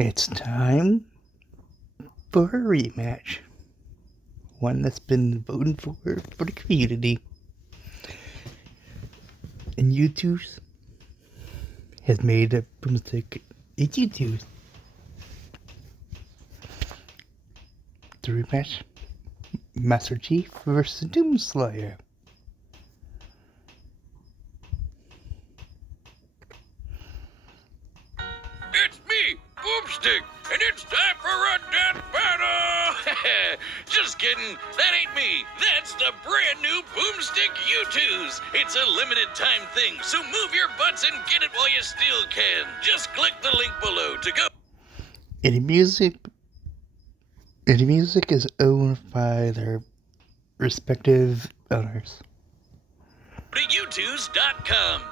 It's time for a rematch. One that's been voted for the community. And YouTube has made a boomstick. It's YouTube. The rematch, Master Chief versus Doomslayer. It's me, Boomstick, and it's time for a death battle! Just kidding, that ain't me. That's the brand new Boomstick U2s. It's a limited time thing, so move your butts and get it while you still can. Just click the link below to go. Any music is owned by their respective owners. To U2s.com.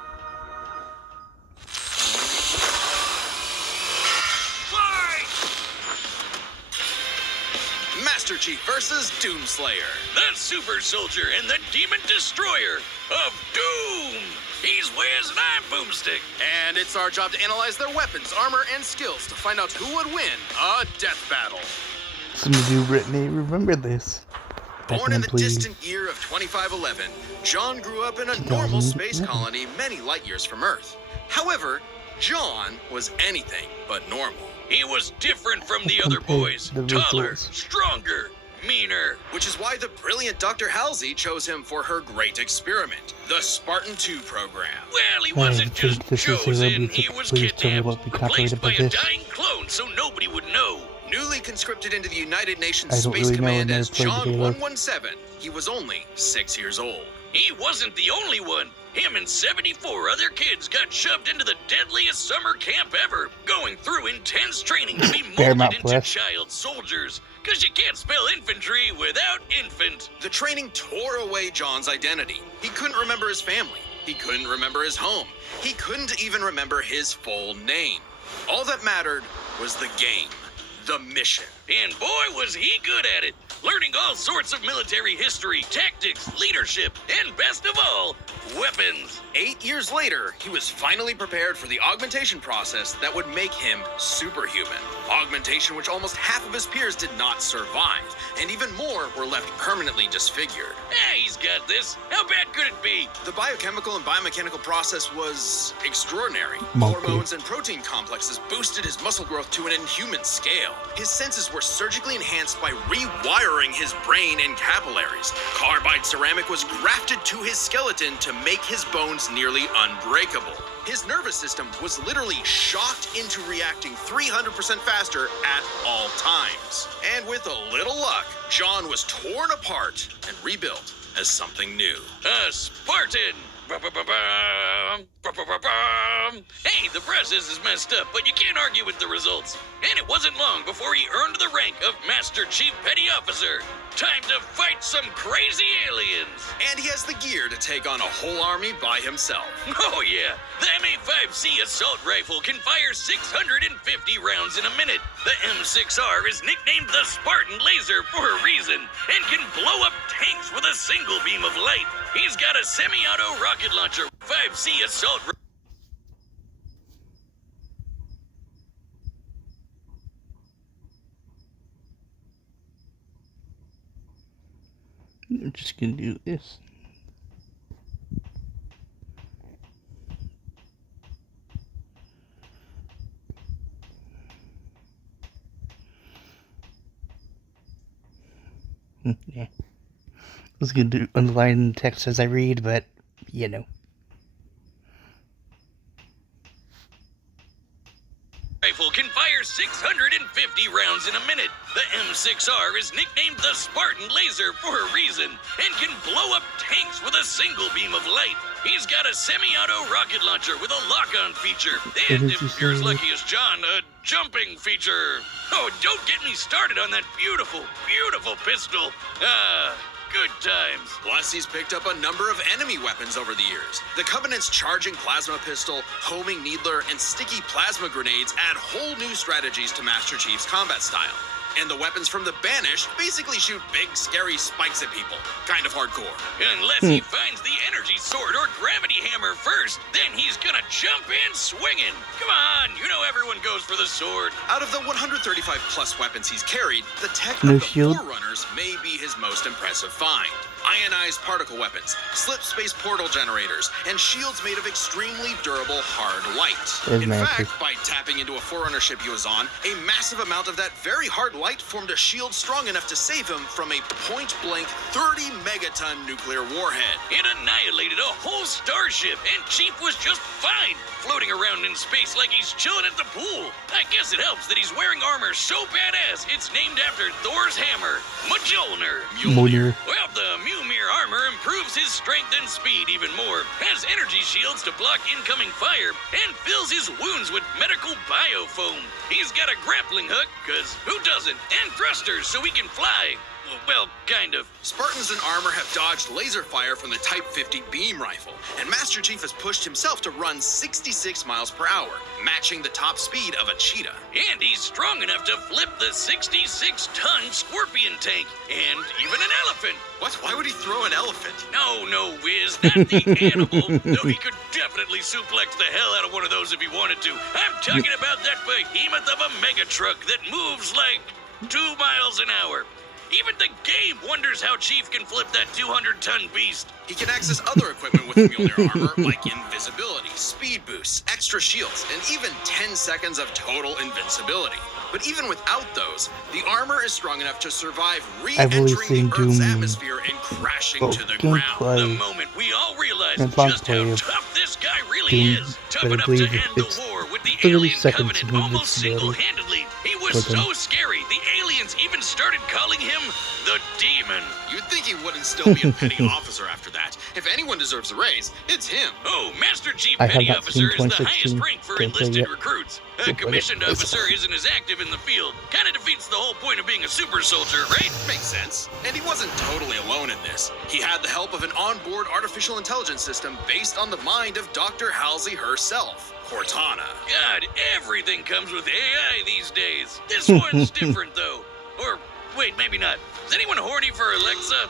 Master Chief versus Doomslayer. The super soldier and the demon destroyer of Doom. He's Wiz and I'm Boomstick. And it's our job to analyze their weapons, armor, and skills to find out who would win a death battle. Some of you may remember this. Born in the distant year of 2511, John grew up in a normal space colony many light years from Earth. However, John was anything but normal. He was different from the other boys. Taller, stronger, meaner. Which is why the brilliant Dr. Halsey chose him for her great experiment, the Spartan 2 program. Well, he wasn't just chosen, he was kidnapped, replaced by a dying clone so nobody would know. Newly conscripted into the United Nations Space Command as John 117, he was only 6 years old. He wasn't the only one. Him and 74 other kids got shoved into the deadliest summer camp ever, going through intense training to be molded into child soldiers. Cause you can't spell infantry without infant. The training tore away John's identity. He couldn't remember his family. He couldn't remember his home. He couldn't even remember his full name. All that mattered was the game, the mission. And boy, was he good at it. Learning all sorts of military history, tactics, leadership, and best of all, weapons. 8 years later, he was finally prepared for the augmentation process that would make him superhuman. Augmentation which almost half of his peers did not survive, and even more were left permanently disfigured. He's got this. How bad could it be? The biochemical and biomechanical process was extraordinary. Hormones and protein complexes boosted his muscle growth to an inhuman scale. His senses were surgically enhanced by rewiring his brain and capillaries. Carbide ceramic was grafted to his skeleton to make his bones nearly unbreakable. His nervous system was literally shocked into reacting 300% faster at all times. And with a little luck, John was torn apart and rebuilt as something new. A Spartan! Hey, the process is messed up, but you can't argue with the results. And it wasn't long before he earned the rank of Master Chief Petty Officer. Time to fight some crazy aliens. And he has the gear to take on a whole army by himself. Oh yeah, the M-A5C assault rifle can fire 650 rounds in a minute. The M6R is nicknamed the Spartan Laser for a reason and can blow up tanks with a single beam of light. He's got a semi-auto rocket launcher, 5C assault rifle. I'm just gonna do this. Yeah. I was gonna do underline text as I read, but you know. Rifle can fire 650 rounds in a minute. The M6R is nicknamed the Spartan Laser for a reason and can blow up tanks with a single beam of light. He's got a semi-auto rocket launcher with a lock-on feature, and if you're as lucky as John, a jumping feature. Oh, don't get me started on that beautiful, beautiful pistol. Good times. Plus, he's picked up a number of enemy weapons over the years. The Covenant's charging plasma pistol, homing needler, and sticky plasma grenades add whole new strategies to Master Chief's combat style. And the weapons from the Banished basically shoot big, scary spikes at people. Kind of hardcore. Unless he finds the energy sword or gravity hammer first, then he's gonna jump in swinging. Come on, you know everyone goes for the sword. Out of the 135 plus weapons he's carried, the tech No of the shield. Forerunners may be his most impressive find. Ionized particle weapons, slip space portal generators, and shields made of extremely durable hard light. There's In magic. fact, by tapping into a Forerunner ship he was on, a massive amount of that very hard light formed a shield strong enough to save him from a point-blank 30 megaton nuclear warhead. It annihilated a whole starship, and Chief was just fine, floating around in space like he's chilling at the pool. I guess it helps that he's wearing armor so badass it's named after Thor's hammer, Mjolnir. Mjolnir. Well, the Mjolnir armor improves his strength and speed even more, has energy shields to block incoming fire, and fills his wounds with medical biofoam. He's got a grappling hook, cause who doesn't, and thrusters so he can fly. Well, kind of. Spartans in armor have dodged laser fire from the Type 50 beam rifle, and Master Chief has pushed himself to run 66 miles per hour, matching the top speed of a cheetah. And he's strong enough to flip the 66-ton scorpion tank, and even an elephant. What? Why would he throw an elephant? No, Wiz, not the animal, though he could definitely suplex the hell out of one of those if he wanted to. I'm talking about that behemoth of a mega truck that moves like 2 miles an hour. Even the game wonders how Chief can flip that 200-ton beast. He can access other equipment with Mjolnir armor, like invisibility, speed boosts, extra shields, and even 10 seconds of total invincibility. But even without those, the armor is strong enough to survive I've only re-entering seen the Earth's Doom atmosphere and crashing to the ground. The gameplay. moment we all realize And just how gameplay of tough this guy really Doom, is, tough but I enough to believe end the it's war with the 30 alien seconds covenant of almost invincibility. single-handedly. He was For them. so scary, the aliens even started calling him the Demon. You'd think he wouldn't still be a petty officer after that. If anyone deserves a raise, it's him. Oh, Master Chief I have Petty not Officer seen is the highest 2016 rank for gameplay enlisted yet. recruits. A So, but commissioned it's- officer isn't as active in the field. Kinda defeats the whole point of being a super soldier, right? Makes sense. And he wasn't totally alone in this. He had the help of an onboard artificial intelligence system based on the mind of Dr. Halsey herself, Cortana. God, everything comes with AI these days. This one's different, though. Or, wait, maybe not. Is anyone horny for Alexa?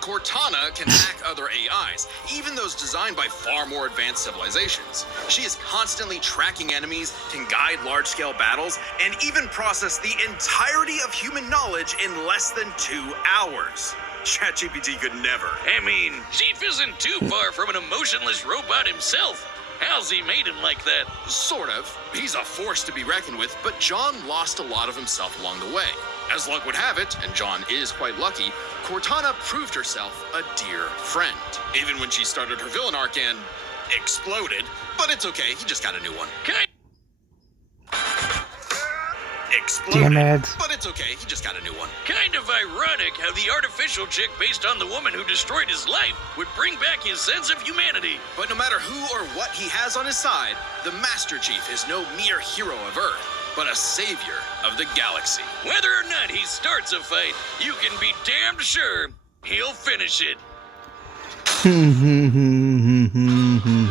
Cortana can hack other AIs, even those designed by far more advanced civilizations. She is constantly tracking enemies, can guide large-scale battles, and even process the entirety of human knowledge in less than 2 hours. ChatGPT could never. I mean, Chief isn't too far from an emotionless robot himself. Halsey made him like that. Sort of. He's a force to be reckoned with, but John lost a lot of himself along the way. As luck would have it, and John is quite lucky, Cortana proved herself a dear friend. Even when she started her villain arc and exploded. But it's okay, he just got a new one. Exploded. Damn ads. But it's okay, he just got a new one. Kind of ironic how the artificial chick based on the woman who destroyed his life would bring back his sense of humanity. But no matter who or what he has on his side, the Master Chief is no mere hero of Earth, but a savior of the galaxy. Whether or not he starts a fight, you can be damned sure he'll finish it.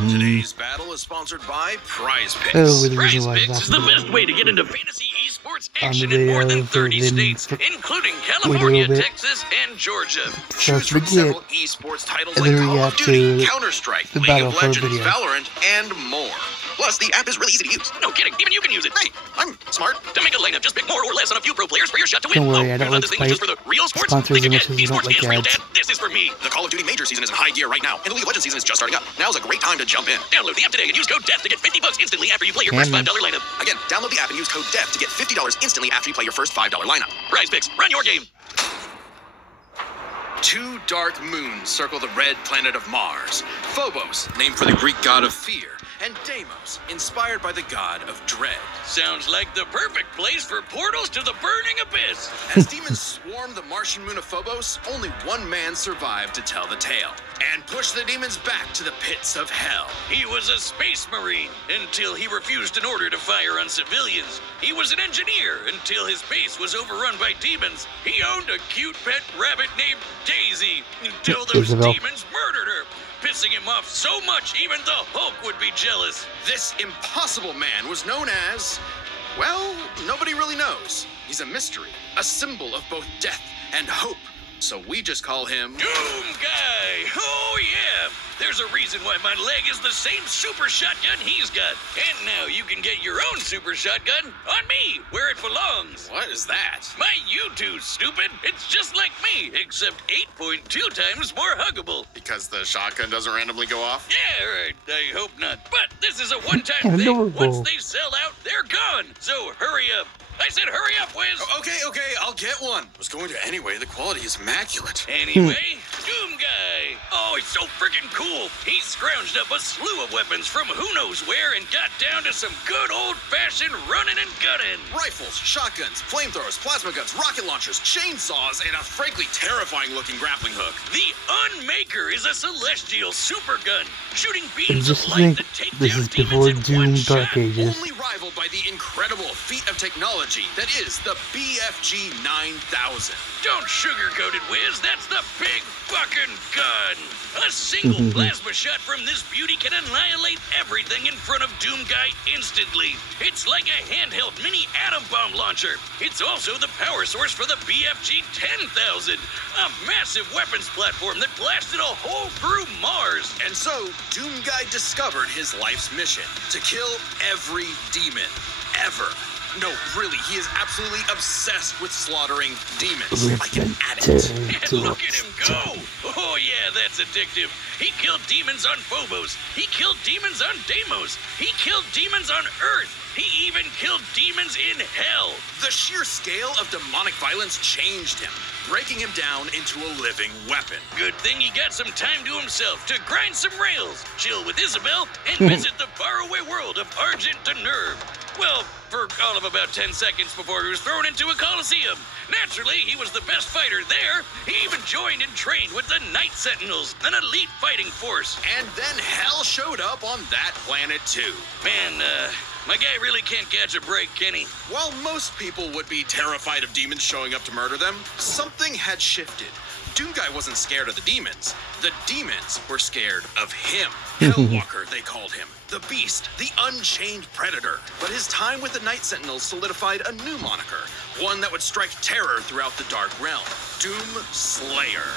Today's battle is sponsored by Prize Picks. Oh, with the Prize reason why Picks is the best way to get into fantasy esports On the action in more than video, 30 then states, for- including wait a California, little bit. Texas, and Georgia. So Choose from forget several esports titles and like then Call of react Duty, to Counter-Strike, the League battle of for a Legends, video. Valorant, and more. Plus, the app is really easy to use. No kidding, even you can use it. Hey, I'm smart. To make a lineup, just pick more or less on a few pro players for your shot to win. Don't worry, Oh, I don't thought like this thing was just for the real sports. sponsors Think unless again. you don't Esports like is real, ads. Dad. This is for me. The Call of Duty Major season is in high gear right now, and the League of Legends season is just starting up. Now's a great time to jump in. Download the app today and use code DEATH to get $50 instantly after you play your first Damn. $5 lineup. Again, download the app and use code DEATH to get $50 instantly after you play your first $5 lineup. Prize Picks, run your game. 2 dark moons circle the red planet of Mars. Phobos, named for the Greek god of fear, and Deimos, inspired by the god of dread. Sounds like the perfect place for portals to the burning abyss. As demons swarm the Martian moon of Phobos, only one man survived to tell the tale and push the demons back to the pits of hell. He was a space marine until he refused an order to fire on civilians. He was an engineer until his base was overrun by demons. He owned a cute pet rabbit named Daisy until those Isabel. demons murdered her, pissing him off so much even the Hulk would be jealous. This impossible man was known as Well, nobody really knows. He's a mystery, a symbol of both death and hope. So we just call him Doom Guy! Oh yeah! There's a reason why my leg is the same super shotgun he's got. And now you can get your own super shotgun on me, where it belongs. What is that? My U2, stupid! It's just like me, except 8.2 times more huggable. Because the shotgun doesn't randomly go off? Yeah, right. I hope not. But this is a one-time thing. Once they sell out, they're gone. So hurry up. I said hurry up, Wiz! Okay, I'll get one. I was going to anyway, the quality is immaculate. Anyway, Doom Guy! Oh, he's so freaking cool! He scrounged up a slew of weapons from who knows where and got down to some good old-fashioned running and gunning. Rifles, shotguns, flamethrowers, plasma guns, rocket launchers, chainsaws, and a frankly terrifying-looking grappling hook. The Unmaker is a celestial super gun, shooting beams Just of light think that take this down is before demons in Doom one shot. Dark Ages. Only rivaled by the incredible feat of technology that is the BFG 9000. Don't sugarcoat it, Wiz. That's the big fucking gun. A single plasma shot from this beauty can annihilate everything in front of Doom Guy instantly. It's like a handheld mini atom bomb launcher. It's also the power source for the BFG 10,000, a massive weapons platform that blasted a hole through Mars. And so, Doom Guy discovered his life's mission, to kill every demon, ever. No, really, he is absolutely obsessed with slaughtering demons, like an addict. And look at him go! Oh yeah, that's addictive. He killed demons on Phobos. He killed demons on Deimos. He killed demons on Earth. He even killed demons in hell. The sheer scale of demonic violence changed him, breaking him down into a living weapon. Good thing he got some time to himself to grind some rails, chill with Isabel, and visit the faraway world of Argent to Nerve. Well, for all of about 10 seconds before he was thrown into a coliseum. Naturally, he was the best fighter there. He even joined and trained with the Night Sentinels, an elite fighting force. And then hell showed up on that planet too. Man, my guy really can't catch a break, can he? While most people would be terrified of demons showing up to murder them, something had shifted. Doom Guy wasn't scared of the demons. The demons were scared of him. Hellwalker, they called him. The Beast, the Unchained Predator. But his time with the Night Sentinels solidified a new moniker, one that would strike terror throughout the Dark Realm. Doomslayer.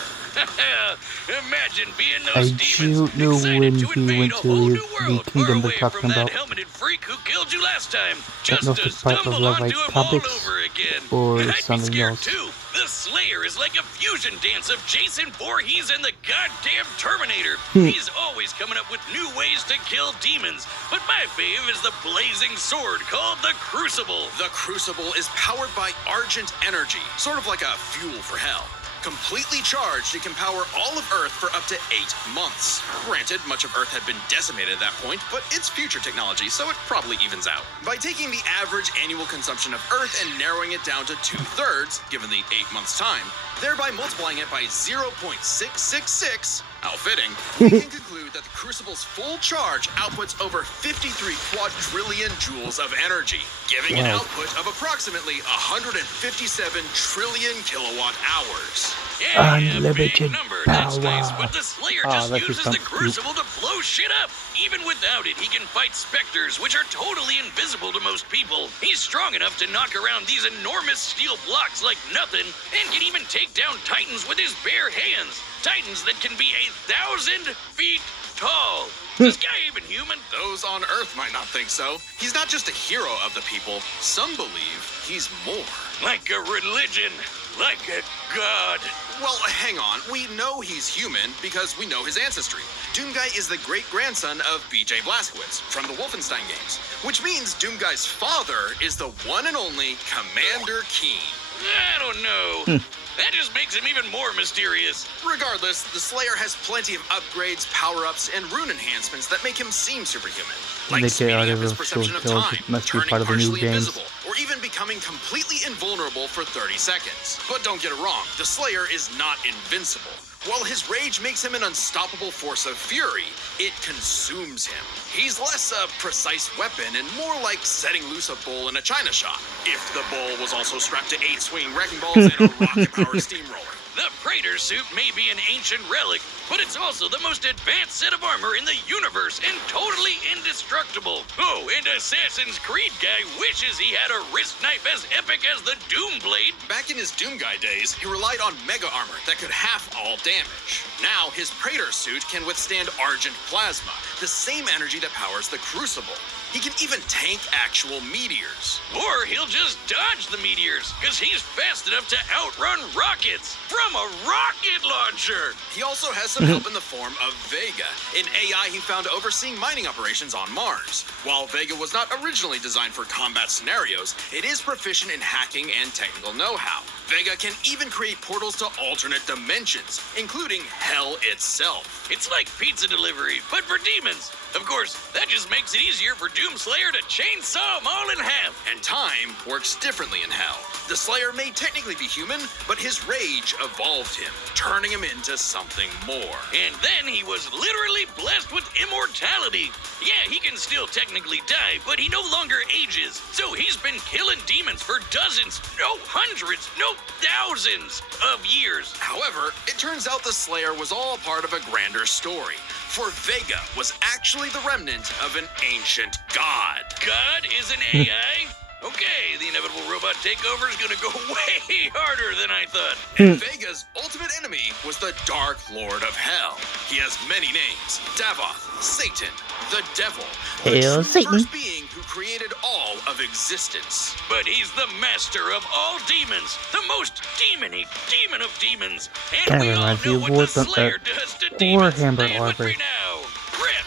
Imagine being those I demons, don't know excited when to he invade went a to whole new the world, far kingdom away they're talking from that about. helmeted freak who killed you last time, Don't just know if to it's part of stumble Love onto Life him all Topics over again. or I'd be something scared else. too. The Slayer is like a fusion dance of Jason Voorhees and the goddamn Terminator. He's always coming up with new ways to kill demons, but my fave is the blazing sword called the Crucible. The Crucible is powered by Argent energy, sort of like a fuel for hell. Completely charged, it can power all of Earth for up to 8 months. Granted, much of Earth had been decimated at that point, but it's future technology, so it probably evens out. By taking the average annual consumption of Earth and narrowing it down to 2/3, given the 8 months' time, thereby multiplying it by 0.666, how fitting, we can conclude that the Crucible's full charge outputs over 53 quadrillion joules of energy, giving an output of approximately 157 trillion kilowatt hours. Yeah, Unlimited big number. That's nice, power. but the Slayer Oh, just that just uses the sounds cool. Crucible to blow shit up. Even without it, he can fight specters, which are totally invisible to most people. He's strong enough to knock around these enormous steel blocks like nothing, and can even take down titans with his bare hands. Titans that can be 1,000 feet tall. Is this guy even human? Those on Earth might not think so. He's not just a hero of the people. Some believe he's more. Like a religion. Like a god. Well, hang on. We know he's human because we know his ancestry. Doomguy is the great-grandson of B.J. Blazkowicz from the Wolfenstein games, which means Doomguy's father is the one and only Commander Keen. I don't know. That just makes him even more mysterious. Regardless, the Slayer has plenty of upgrades, power-ups, and rune enhancements that make him seem superhuman. Like They speeding get out up of his the perception of short time, kills. It must be turning part of the new partially games. invisible, or even becoming completely invulnerable for 30 seconds. But don't get it wrong, the Slayer is not invincible. While his rage makes him an unstoppable force of fury, it consumes him. He's less a precise weapon and more like setting loose a bull in a china shop, if the bull was also strapped to 8 swinging wrecking balls and a rocket-powered steamroller. The Praetor suit may be an ancient relic, but it's also the most advanced set of armor in the universe and totally indestructible. Oh, and Assassin's Creed guy wishes he had a wrist knife as epic as the Doom Blade. Back in his Doom Guy days, he relied on mega armor that could half all damage. Now, his Praetor suit can withstand Argent Plasma, the same energy that powers the Crucible. He can even tank actual meteors. Or he'll just dodge the meteors, because he's fast enough to outrun rockets from a rocket launcher. He also has some help in the form of Vega, an AI he found overseeing mining operations on Mars. While Vega was not originally designed for combat scenarios, it is proficient in hacking and technical know-how. Vega can even create portals to alternate dimensions, including Hell itself. It's like pizza delivery, but for demons. Of course, that just makes it easier for Doomslayer to chainsaw them all in half. And time works differently in Hell. The Slayer may technically be human, but his rage evolved him, turning him into something more. And then he was literally blessed with immortality. Yeah, he can still technically die, but he no longer ages. So he's been killing demons for dozens, no hundreds, no thousands of years. However, it turns out the Slayer was all part of a grander story. For Vega was actually the remnant of an ancient god. God is an AI? Okay, the inevitable robot takeover is gonna go way harder than I thought. And Vega's ultimate enemy was the Dark Lord of Hell. He has many names: Davoth, Satan, the Devil, the Hail true Satan. first being who created all of existence. But he's the master of all demons, the most demon-y demon of demons. And Kinda we all reminds me know of what the War- Slayer does to demons. Warhammer Say it with me Warfare. now. Rip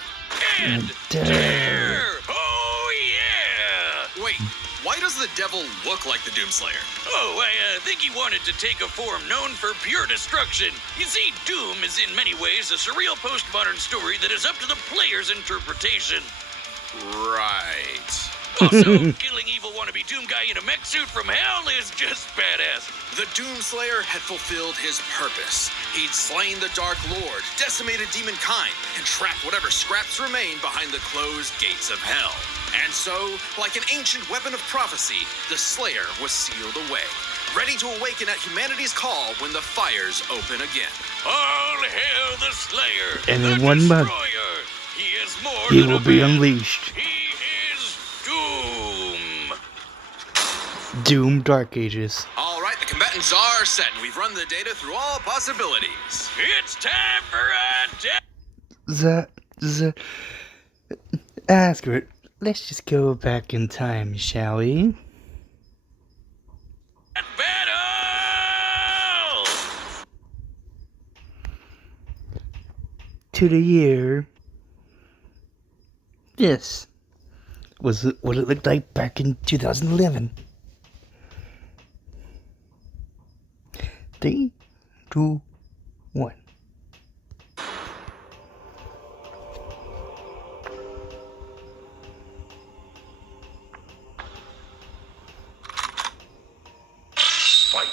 and Dare. tear. Oh yeah! Wait, why does the Devil look like the Doomslayer? Oh, I think he wanted to take a form known for pure destruction. You see, Doom is in many ways a surreal postmodern story that is up to the player's interpretation. Right. Also, killing evil wannabe Doom guy in a mech suit from hell is just badass. The Doomslayer had fulfilled his purpose. He'd slain the Dark Lord, decimated demonkind, and trapped whatever scraps remained behind the closed gates of hell. And so, like an ancient weapon of prophecy, the Slayer was sealed away, ready to awaken at humanity's call when the fires open again. All hail the Slayer, And the in 1 month, Destroyer. He is more he than will a be man. unleashed. He is Doom. Doom Dark Ages. All right, the combatants are set, and we've run the data through all possibilities. It's time for a Asgard, let's just go back in time, shall we? battle! To the year. This was what it looked like back in 2011. 3, 2, 1. Fight!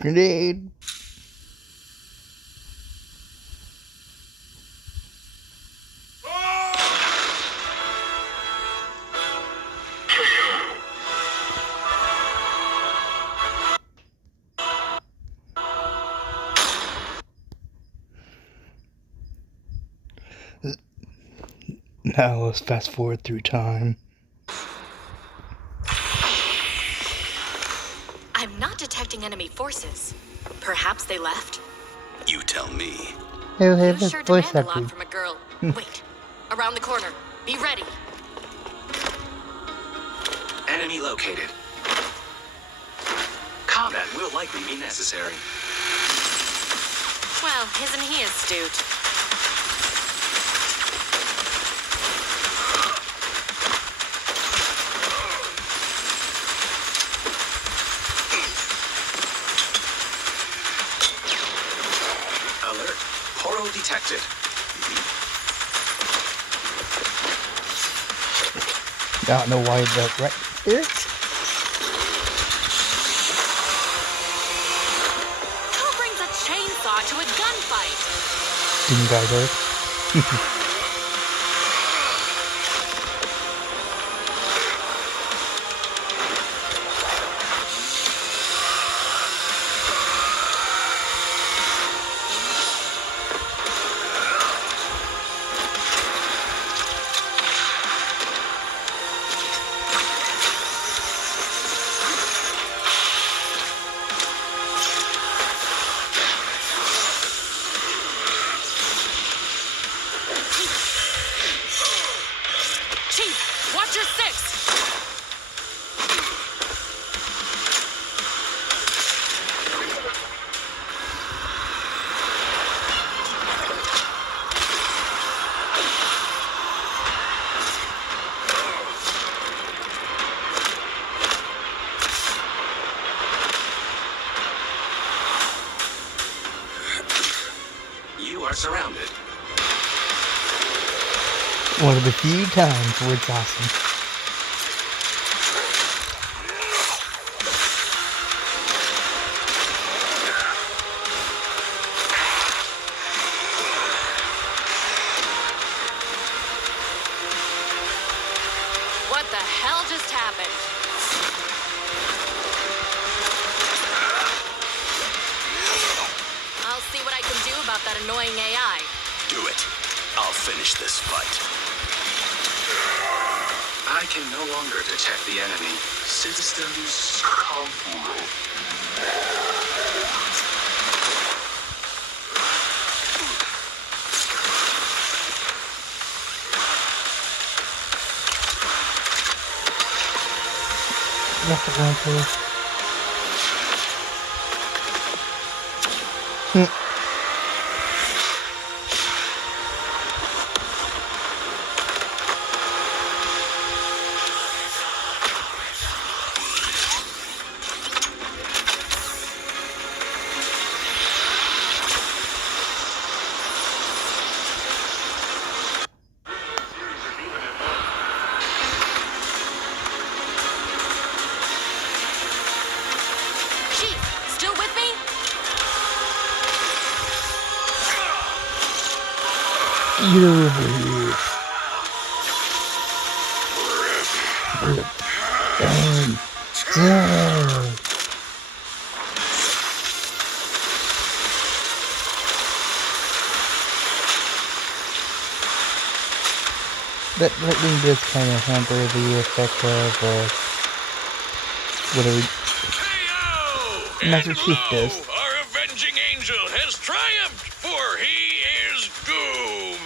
Grenade. Now let's fast forward through time. I'm not detecting enemy forces. Perhaps they left? You tell me. Hey, You this sure voice demand a acting. lot from a girl. Wait. Around the corner. Be ready. Enemy located. Combat will likely be necessary. Well, isn't he astute? Alert. Portal detected. I don't know why that's right there. Who brings a chainsaw to a gunfight? Didn't you guys heard? Chief, watch your six! You are surrounded. One of the few times where it's awesome. What the hell just happened? I'll see what I can do about that annoying AI. Do it. I'll finish this fight. I can no longer detect the enemy. Systems complete. That's the one for. Chief, still with me? That lightning does kind of hamper the effect of whatever Hey-o! Master And Chief lo, does. our avenging angel has triumphed, for he is Doom.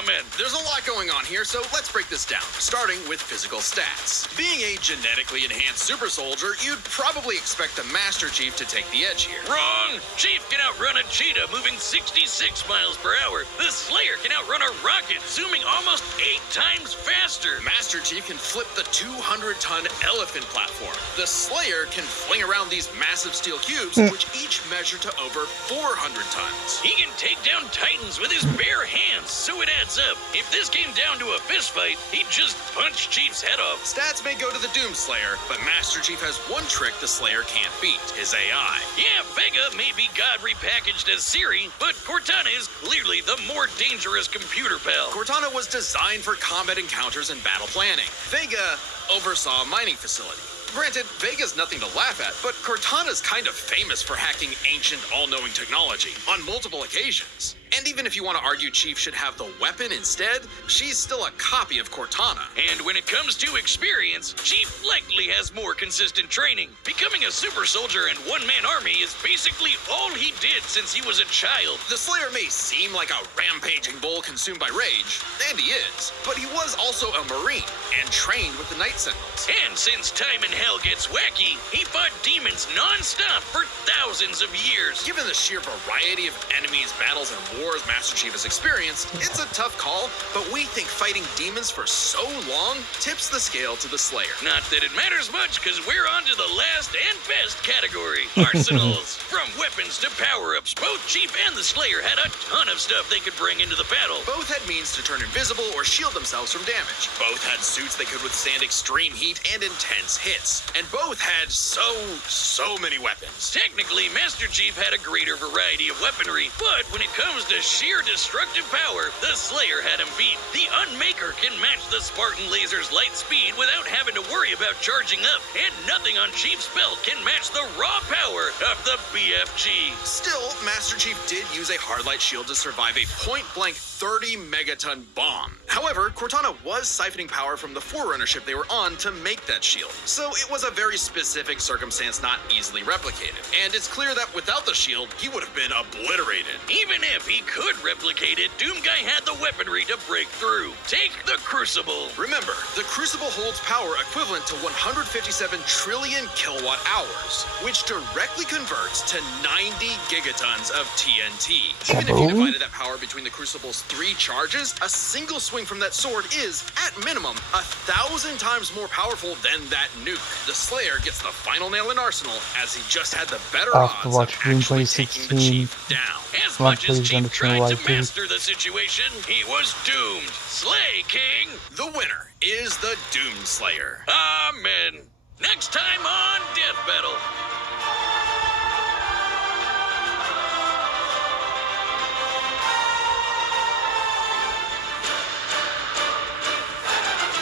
Amen. There's a lot going on here, so let's break this down, starting with physical stats. Being a genetically enhanced super soldier, you'd probably expect the Master Chief to take the edge here. Wrong! Chief can outrun a cheetah moving 66 miles per hour. The Slayer can outrun a rocket zooming almost 8 times faster. Master Chief can flip the 200-ton elephant platform. The Slayer can fling around these massive steel cubes, which each measure to over 400 tons. He can take down titans with his bare hands, so it adds up. If this came down to a fist fight, he'd just punch Chief's head off. Stats may go to the Doomslayer, but Master Chief has one trick the Slayer can't beat, his AI. Yeah, Vega may be God repackaged as Siri, but Cortana is clearly the more dangerous computer pal. Cortana was designed for combat encounters and battle planning. Vega oversaw a mining facility. Granted, Vega's nothing to laugh at, but Cortana's kind of famous for hacking ancient, all-knowing technology on multiple occasions. And even if you want to argue Chief should have the weapon instead, she's still a copy of Cortana. And when it comes to experience, Chief likely has more consistent training. Becoming a super soldier and one-man army is basically all he did since he was a child. The Slayer may seem like a rampaging bull consumed by rage, and he is, but he was also a Marine and trained with the Night Sentinels. And since time in hell gets wacky, he fought demons non-stop for thousands of years. Given the sheer variety of enemies, battles, and wars Master Chief has experienced, it's a tough call, but we think fighting demons for so long tips the scale to the Slayer. Not that it matters much, because we're on to the last and best category, arsenals. From weapons to power-ups, both Chief and the Slayer had a ton of stuff they could bring into the battle. Both had means to turn invisible or shield themselves from damage. Both had suits that could withstand extreme heat and intense hits. And both had so many weapons. Technically, Master Chief had a greater variety of weaponry, but when it comes to sheer destructive power, the Slayer had him beat. The Unmaker can match the Spartan Laser's light speed without having to worry about charging up, and nothing on Chief's belt can match the raw power of the BFG. Still, Master Chief did use a hardlight shield to survive a point-blank 30-megaton bomb. However, Cortana was siphoning power from the Forerunner ship they were on to make that shield, so it was a very specific circumstance not easily replicated. And it's clear that without the shield, he would have been obliterated. Even if he could replicate it, Doomguy had the weaponry to break through. Take the Crucible. Remember, the Crucible holds power equivalent to 157 trillion kilowatt hours, which directly converts to 90 gigatons of TNT. Even if you divided that power between the Crucible's 3 charges, a single swing from that sword is, at minimum, 1,000 times more powerful than that nuke. The Slayer gets the final nail in Arsenal, as he just had the better odds of actually taking the Chief down. As much as Chief tried to master the situation, he was doomed. Slay, King! The winner is the Doomslayer. Amen. Next time on Death Battle.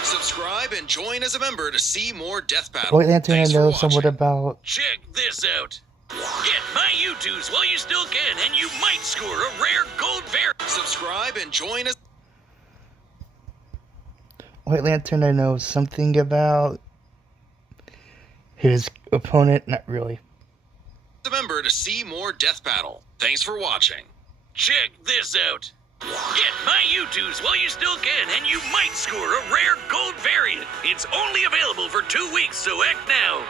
Subscribe and join as a member to see more Death Battle. White Lantern I Thanks for know watching. somewhat about. Check this out. Get my YouTubes while you still can, and you might score a rare gold variant. Subscribe and join us. White Lantern I know something about. His opponent, not really. Remember to see more Death Battle. Thanks for watching. Check this out. Get my YouTubes while you still can, and you might score a rare gold variant. It's only available for 2 weeks, so act now.